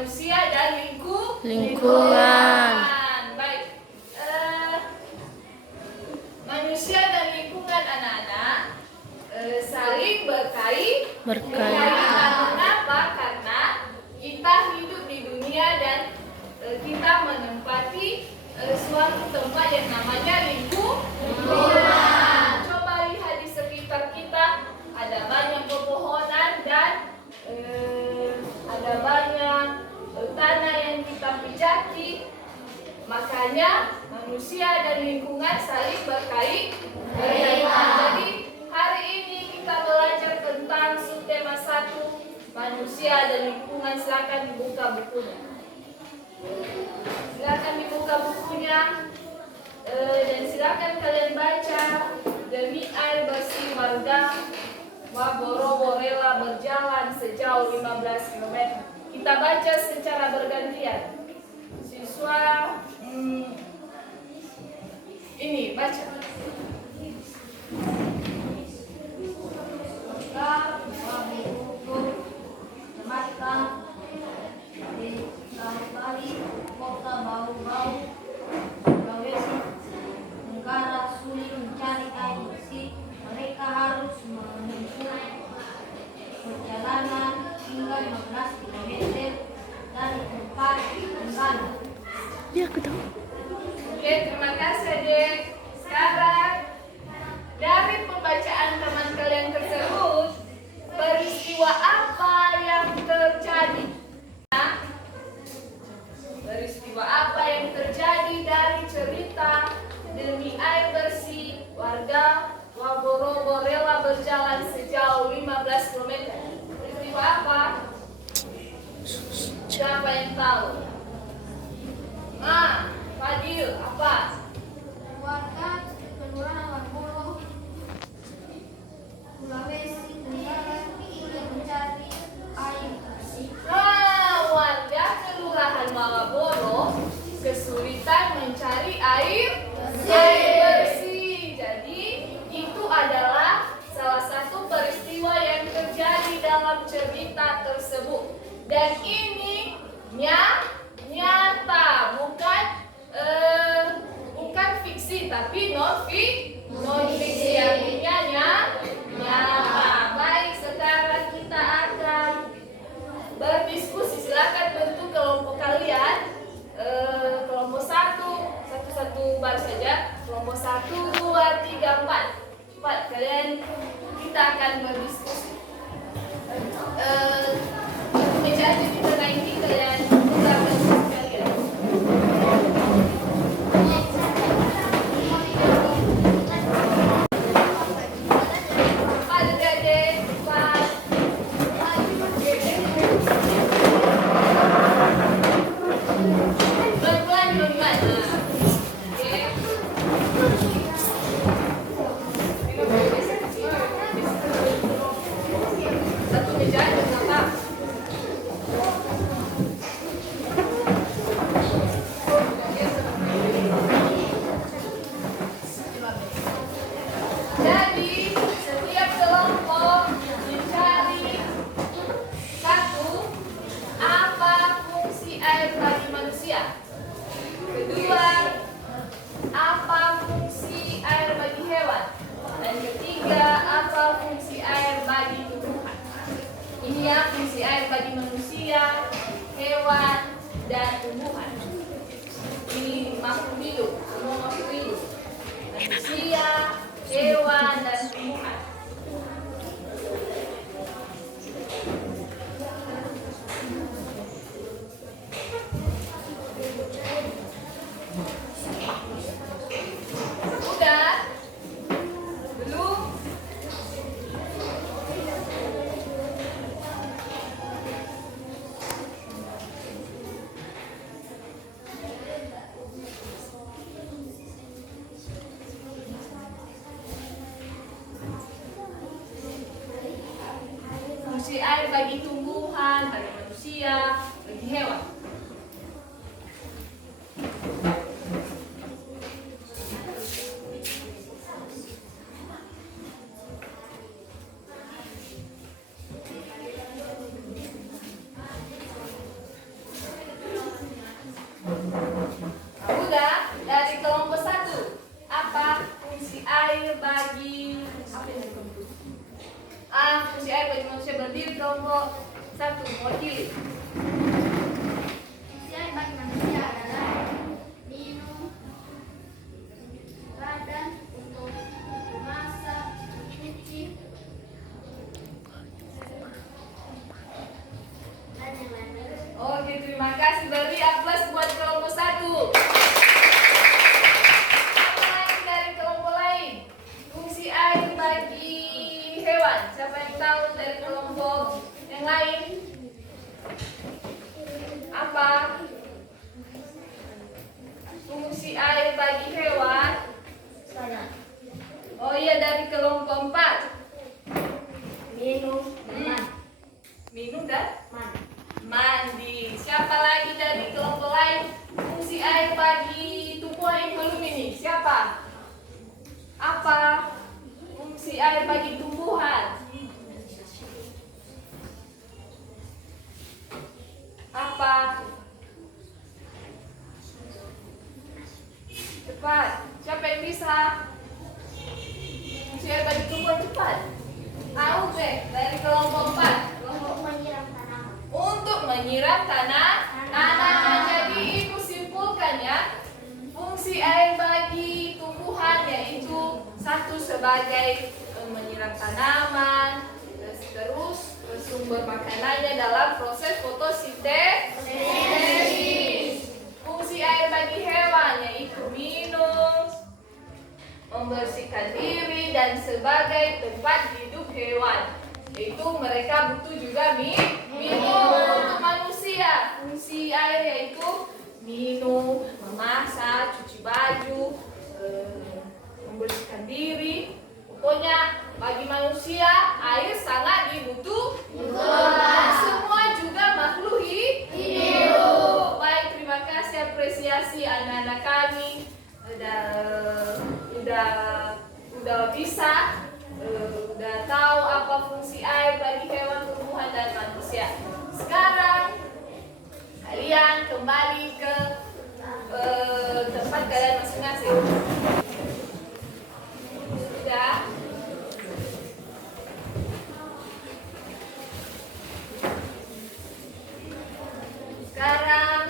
manusia dan lingkungan. Baik, manusia dan lingkungan anak-anak saling berkaitan. Mengapa? Karena kita hidup di dunia dan kita menempati suatu tempat yang namanya lingkungan. Coba lihat di sekitar kita, ada banyak pepohonan dan ada banyak tanah yang kita pijaki. Makanya manusia dan lingkungan saling berkaitan. Jadi hari ini kita belajar tentang subtema 1, manusia dan lingkungan. Silakan dibuka bukunya. Dan silakan kalian baca. Demi air bersih warga Waborowo rela berjalan sejauh 15 km. Kita baca secara bergantian. Siswa ini baca. Kota bau-bau Sulawesi Tenggara sulit mencari air bersih. Mereka harus menempuh perjalanan hingga 15 km dari tempat tinggal. Ya, aku tahu. Oke, terima kasih Adik. Sekarang dari pembacaan teman kalian tersebut, peristiwa apa yang terjadi? Peristiwa apa yang terjadi dari cerita demi air bersih warga Waborowo rela berjalan sejauh 15 km? Peristiwa apa? Siapa yang tahu? Fadil, apa? Warga Kelurahan Waborowo Sulawesi Tenggara ingin mencari air bersih. Warga Kelurahan Waborowo kesulitan mencari air bersih. Jadi itu adalah salah satu peristiwa yang terjadi dalam cerita tersebut. Dan ini nyata, bukan fiksi, tapi non fiksi, artinya nyata. Baik, sekarang kita akan berdiskusi. Silakan bentuk kelompok kalian. Kelompok 1 bar saja. Kelompok 1, 2, 3, 4. Cepat kalian, kita akan berdiskusi. Meja aja di tengah ini, kalian buka berdiskusi kalian. Jadi setiap kelompok mencari satu, apa fungsi air bagi manusia. Kedua, apa fungsi air bagi hewan. Dan ketiga, apa fungsi air bagi tumbuhan. Ini ya fungsi air bagi manusia, hewan, dan tumbuhan. Ini makhluk hidup, semua makhluk hidup. Manusia, hewan, dan tumbuhan. Udah? Belum? Fungsi air bagi tumbuhan, bagi manusia, bagi hewan. beri aplaus buat kelompok 1. Apa lagi dari kelompok lain? Fungsi air bagi hewan. Siapa yang tahu dari kelompok yang lain? Apa fungsi air bagi hewan? Oh iya, dari kelompok 4. Minum dan Minum dan mandi. mandi. Siapa lagi dari kelompok lain? Fungsi air bagi tumbuhan yang belum ini. Siapa? Apa fungsi air bagi tumbuhan? Apa? Cepat. Siapa yang bisa? Fungsi air bagi tumbuhan, cepat. Tahu deh, dari kelompok 4. Untuk menyiram tanaman. Untuk menyiram tanaman. Jadi ibu simpulkan ya, fungsi air bagi tumbuhan yaitu 1 sebagai menyiram tanaman, terus sumber makanannya dalam proses fotosintesis. Fungsi air bagi hewan yaitu minum, membersihkan diri, dan sebagai tempat hidup hewan. Itu mereka butuh juga minum. Untuk manusia, fungsi air yaitu minum, memasak, cuci baju, membersihkan diri. Pokoknya bagi manusia air sangat dibutuhkan. Semua juga makhluk hidup. Baik, terima kasih, apresiasi anak-anak kami. Udah bisa, udah tahu apa fungsi air bagi hewan, tumbuhan, dan manusia. Sekarang kalian kembali ke tempat kalian masing-masing. Sudah? Sekarang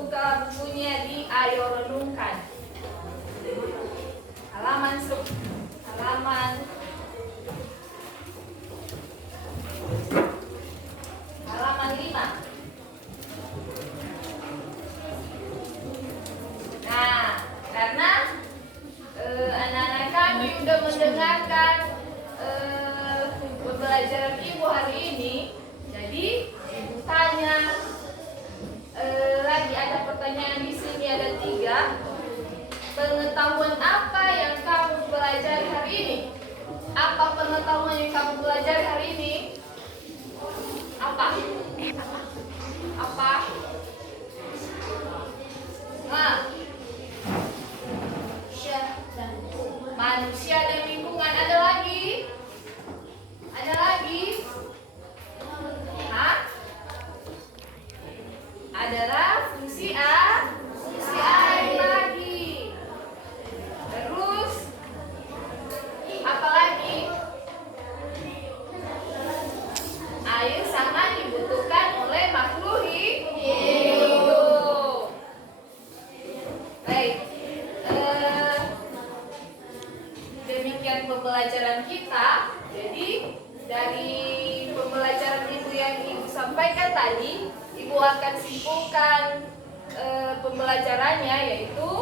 buka bukunya di Ayo Renungkan. Halaman 5. Nah, karena anak-anak kami sudah mendengarkan pembelajaran ibu hari ini, jadi ibu tanya lagi, ada pertanyaan di sini, ada 3. Pengetahuan apa yang kamu pelajari hari ini? Apa pengetahuan yang kamu pelajari hari ini? Apa? Apa? Nah, manusia dan lingkungan. Ada lagi? Ada lagi? Hah? Adalah fungsi air lagi. Terus apa lagi? Air sangat dibutuhkan oleh makhluk hidup. Baik, demikian pembelajaran kita. Jadi dari pembelajaran ibu yang ibu sampaikan tadi, ibu akan simpulkan pembelajarannya, yaitu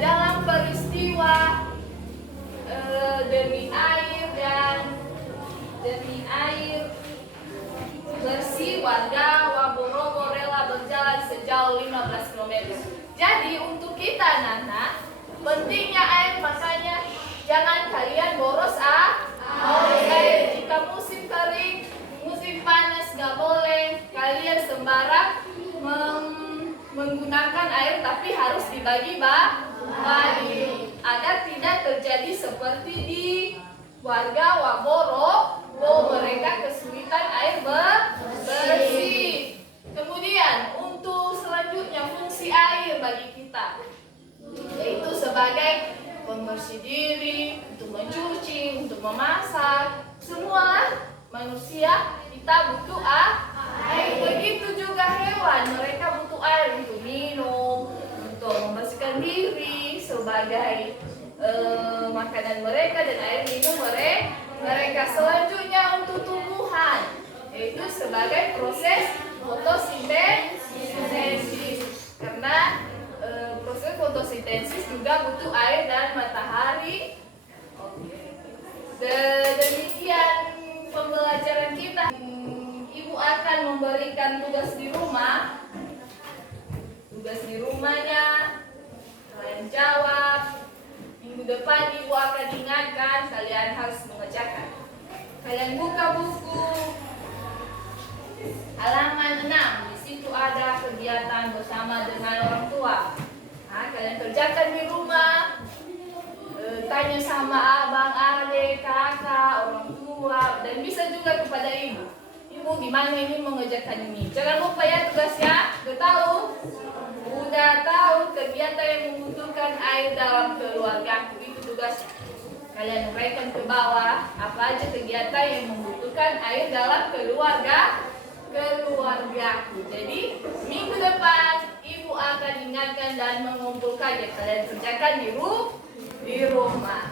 dalam peristiwa demi air bersih, warga Waborowo rela berjalan sejauh 15 km. Jadi untuk kita anak-anak, pentingnya air, makanya jangan kalian boros air. Jika musim kering, musim panas, nggak boleh kalian sembarang menggunakan air, tapi harus dibagi agar tidak terjadi seperti di warga Waborowo, mereka kesulitan air bersih. Kemudian untuk selanjutnya, fungsi air bagi kita yaitu sebagai pembersih diri, untuk mencuci, untuk memasak. Semua manusia kita butuh air. Begitu juga hewan, mereka butuh air untuk minum, untuk membersihkan diri sebagai makanan mereka dan air minum mereka. Selanjutnya untuk tumbuhan, yaitu sebagai proses fotosintesis. Karena proses fotosintesis juga butuh air dan matahari. Demikian pembelajaran kita. Ibu akan memberikan tugas di rumah. Tugas di rumahnya kalian jawab. Minggu depan ibu akan ingatkan kalian harus mengerjakan. Kalian buka buku halaman 6. Di situ ada kegiatan bersama dengan orang tua. Nah, kalian kerjakan di rumah. Tanya sama abang, adik, kakak, orang tua, dan bisa juga kepada ibu. Ibu gimana ini mengerjakan ini? Jangan lupa ya tugasnya. Udah tahu? Udah tahu kegiatan yang membutuhkan air dalam keluarga. Itu tugasnya. Kalian uraikan ke bawah apa aja kegiatan yang membutuhkan air dalam keluargaku. Jadi minggu depan ibu akan ingatkan dan mengumpulkannya. Kalian kerjakan di rumah.